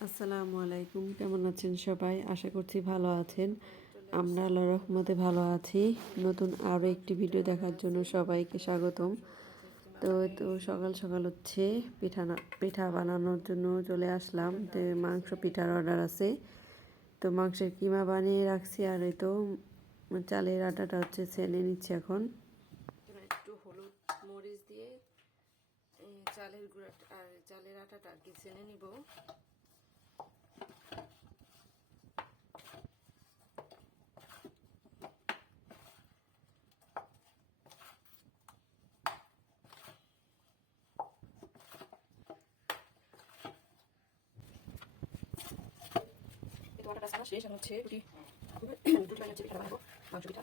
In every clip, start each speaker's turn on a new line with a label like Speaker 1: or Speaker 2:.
Speaker 1: আসসালামু আলাইকুম, কেমন আছেন সবাই? আশা করছি ভালো আছেন। আমরা আল্লাহ রহমতে ভালো আছি। নতুন আরও একটি ভিডিও দেখার জন্য সবাইকে স্বাগতম। তো তো সকাল সকাল হচ্ছে পিঠা পিঠা বানানোর জন্য চলে আসলাম। তো মাংস পিঠার অর্ডার আছে। তো মাংসের কিমা বানিয়ে রাখছি আর এই তো চালের আটাটা হচ্ছে ছেনে নিচ্ছি এখন। একটু হলুদ মরিচ দিয়ে চালের গুঁড়া আর চালের আটাটা আর কি ছেনে নিব। শেষ হচ্ছে রুটি। রুটি পিঠা বানাবো মাংস পিঠা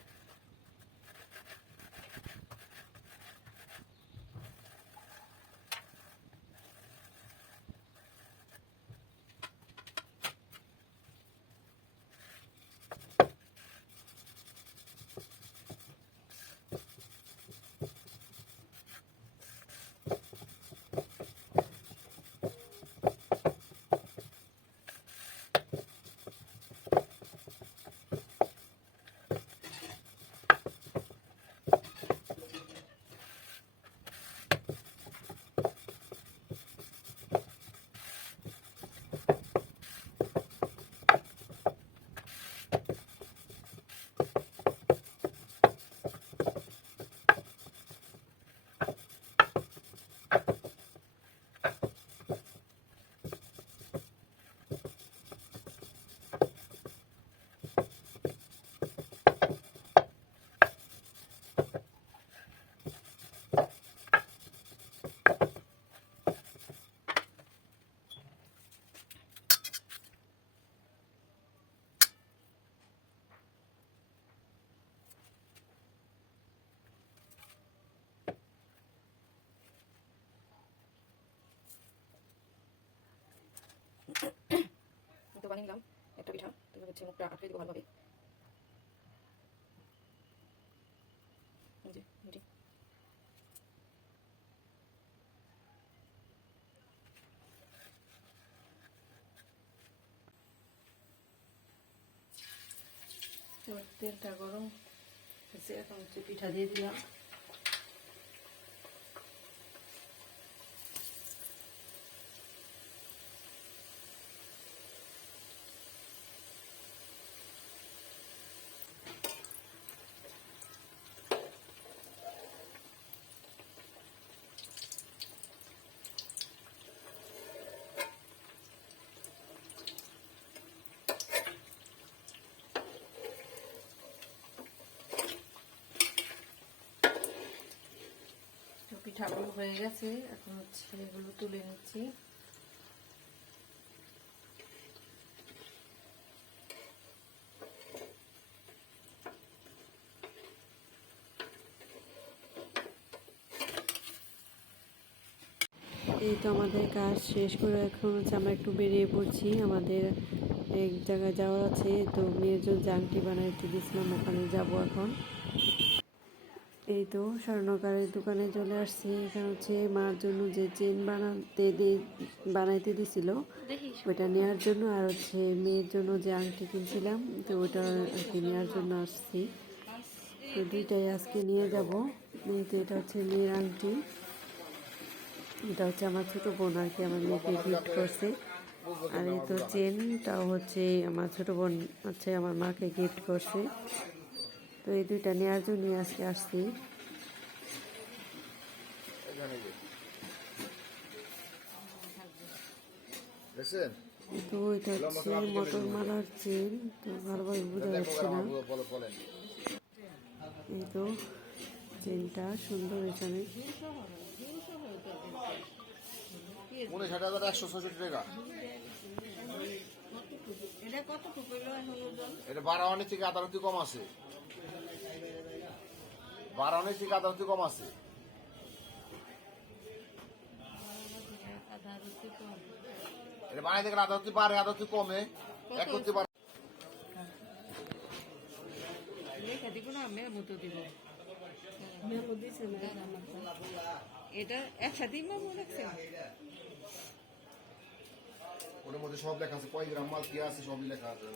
Speaker 1: তো বানিয়ে নিলাম একটা পিঠা। তো হচ্ছে মুখটা আটকে দিব ভালোভাবে। যে তেলটা গরম এখন হচ্ছে পিঠা দিয়ে দিলাম। তো হয়ে গেছে, এখন হচ্ছে এগুলো তুলে নিচ্ছি। এই তো আমাদের কাজ শেষ করে এখন হচ্ছে আমরা একটু বেরিয়ে পড়ছি। আমাদের এক জায়গায় যাওয়ার আছে, তো মেয়ের জন্য জাংটি বানাইতে দিয়েছিলাম ওখানে যাব এখন। এই তো স্বর্ণকারের দোকানে চলে আসছি। এখানে হচ্ছে মার জন্য যে চেন বানাতে দিয়ে বানাইতে দিছিল ওইটা নেওয়ার জন্য। আর হচ্ছে মেয়ের জন্য যে আংটি কিনছিলাম তো ওইটা আর কি নেওয়ার জন্য আসছি। তো দুইটাই আজকে নিয়ে যাব। তো এটা হচ্ছে মেয়ের আংটি এটা হচ্ছে আমার ছোটো বোন আর কি আমার মেয়েকে গিফট করছে। আর এই তো চেনটাও হচ্ছে আমার ছোটো বোন হচ্ছে আমার মাকে গিফট করছে। তো এই দুইটা নেওয়ার জন্য আজকে আসছি। তো এটা হচ্ছে মটর মালার চেন তো ভালোভাবে বোঝা যাচ্ছে না।
Speaker 2: বলেন।
Speaker 1: এই তো চেনটা সুন্দর এখানে
Speaker 2: হাজার একশো ছষট্টি টাকা। এটা বারাওয়ানি থেকে আদালতি কম আছে। বারাওয়ানি থেকে আদালতি কম আছে। এটা বাড়ে কমে। এক
Speaker 3: একসাথেই মামু রাখছে
Speaker 2: ওটার মধ্যে সব লেখা আছে কয় গ্রাম মাল কি আছে সবই লেখা আছে।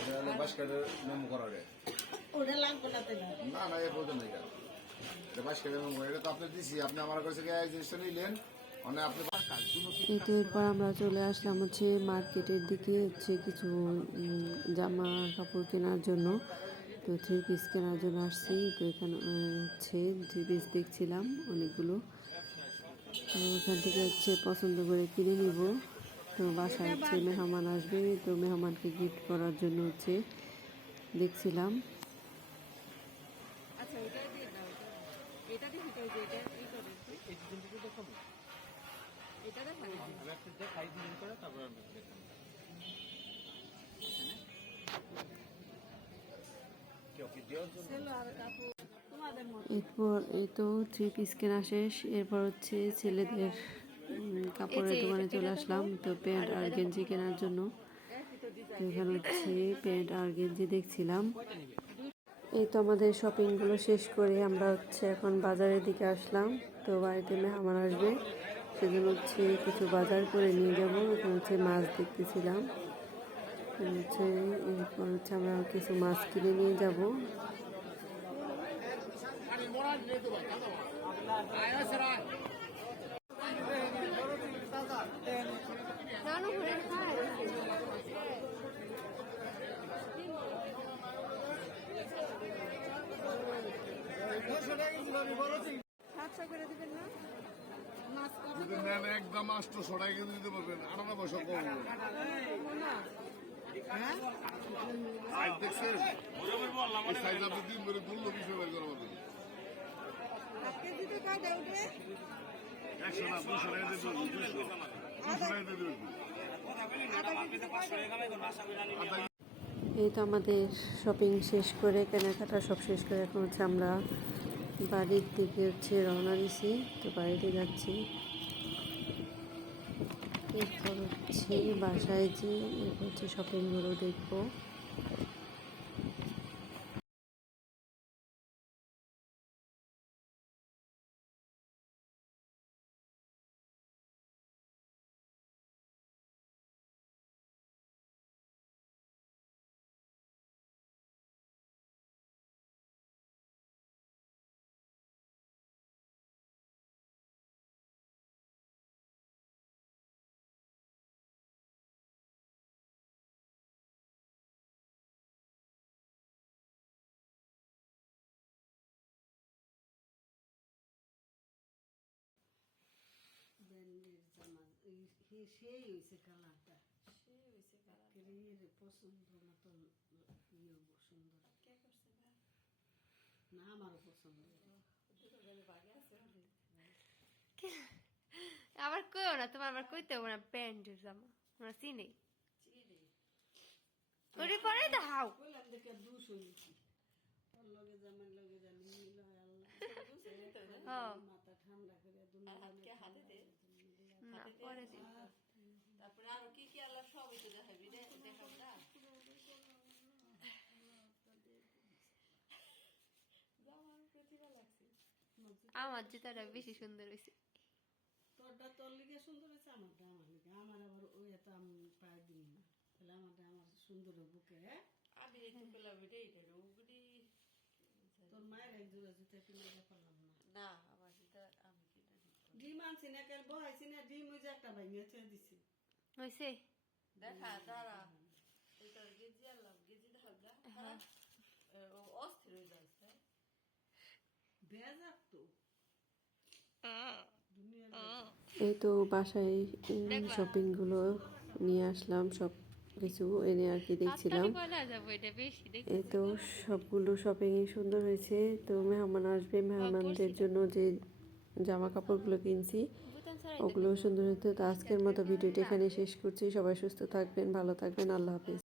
Speaker 2: এটা হলো বাসকাটের মেমো করা রে
Speaker 1: ওটা লাগবে না তাই না
Speaker 2: না না এ প্রয়োজন নেই এটা এটা বাসকাটের মেমো এটা তো আপনি দিছি। আপনি আমার কাছে গিয়ে এই জিনিসটা নিলেন। মানে আপনি
Speaker 1: এরপর আমরা চলে আসলাম হচ্ছে মার্কেটের দিকে হচ্ছে কিছু জামা কাপড় কেনার জন্য। তো থ্রি পিস কেনার জন্য আসছি। তো এখানে হচ্ছে থ্রি পিস দেখছিলাম অনেকগুলো। তো ওখান থেকে হচ্ছে পছন্দ করে কিনে নিব। তো বাসায় হচ্ছে মেহমান আসবে তো মেহমানকে গিফট করার জন্য হচ্ছে দেখছিলাম।
Speaker 3: আচ্ছা
Speaker 1: এরপর এই তো থ্রি পিস কেনা শেষ এরপর হচ্ছে ছেলেদের কাপড়ের দোকানে চলে আসলাম। তো প্যান্ট আর গেঞ্জি কেনার জন্য তো এখানে হচ্ছে প্যান্ট আর গেঞ্জি দেখছিলাম। এই তো আমাদের শপিংগুলো শেষ করে আমরা হচ্ছে এখন বাজারের দিকে আসলাম। তো বাড়িতে মেহমান আসবে সেজন্য হচ্ছে কিছু বাজার করে নিয়ে যাব। এখানে হচ্ছে মাছ দেখতেছিলাম। হচ্ছে এরপর হচ্ছে আমরা কিছু মাছ কিনে নিয়ে যাব।
Speaker 3: করে
Speaker 2: যদি নেন একদম আটশো টাকা কিন্তু দিতে পারবেন আঠারো পয়সা কম সাইজ দেখছেন সাইজ আপনি দিন ধরে দুর্লো বিশ বের করা পারবেন
Speaker 1: এই তো আমাদের শপিং শেষ করে, কেনাকাটা সব শেষ করে এখন হচ্ছে আমরা বাড়ির দিকে হচ্ছে রওনা দিছি, তো বাড়িতে যাচ্ছি। এরপর হচ্ছে বাসায় যে, এরপর হচ্ছে শপিংগুলো দেখব। সেই হয়েছে কালারটা পছন্দ মতো ইয়ে সুন্দর না আমারও পছন্দ
Speaker 4: আবার কইও না তোমার আবার কইতে হবে না প্যান্ট জামা আমরা চিনি ওরে পরে তো হাও
Speaker 1: মাথা ঠান্ডা করে দুনো
Speaker 3: হাতে দে
Speaker 4: না পরে
Speaker 3: তারপরে আরও কি কি আল্লাহ সবই তো দেখাবি রে
Speaker 4: আমার জুতাটা বেশি সুন্দর হয়েছে
Speaker 1: তোরটা তোর লিগে সুন্দর হয়েছে আমারটা আমার লিগে। আমার আবার ওই এত আমি পায়ে দিই না। তাহলে আমারটা আমার সুন্দর বুকে
Speaker 3: আমি একটু পেলাম রে এটা ওগুলি
Speaker 1: তোর মায়ের এক জোড়া জুতা কিনে পারলাম না।
Speaker 3: না আমার যেটা আমি কিনে দিই
Speaker 1: ডিম আনছি না কাল বহাইছি না ডিম ওই যে একটা ভাঙিয়ে থুয়ে দিছি।
Speaker 4: হয়েছে
Speaker 3: দেখা দাঁড়া। গেজি আনলাম গেজি দেখাব অস্থির হয়ে যাচ্ছে।
Speaker 1: বেজার তো।
Speaker 5: এই তো বাসায় শপিংগুলো নিয়ে আসলাম সব কিছু এনে আর কি দেখছিলাম। এই তো সবগুলো শপিংই সুন্দর হয়েছে। তো মেহমান আসবে মেহমানদের জন্য যে জামা কাপড়গুলো কিনছি ওগুলো সুন্দর সুন্দর তো আজকের মতো ভিডিওটি এখানে শেষ করছি। সবাই সুস্থ থাকবেন ভালো থাকবেন। আল্লাহ হাফিজ।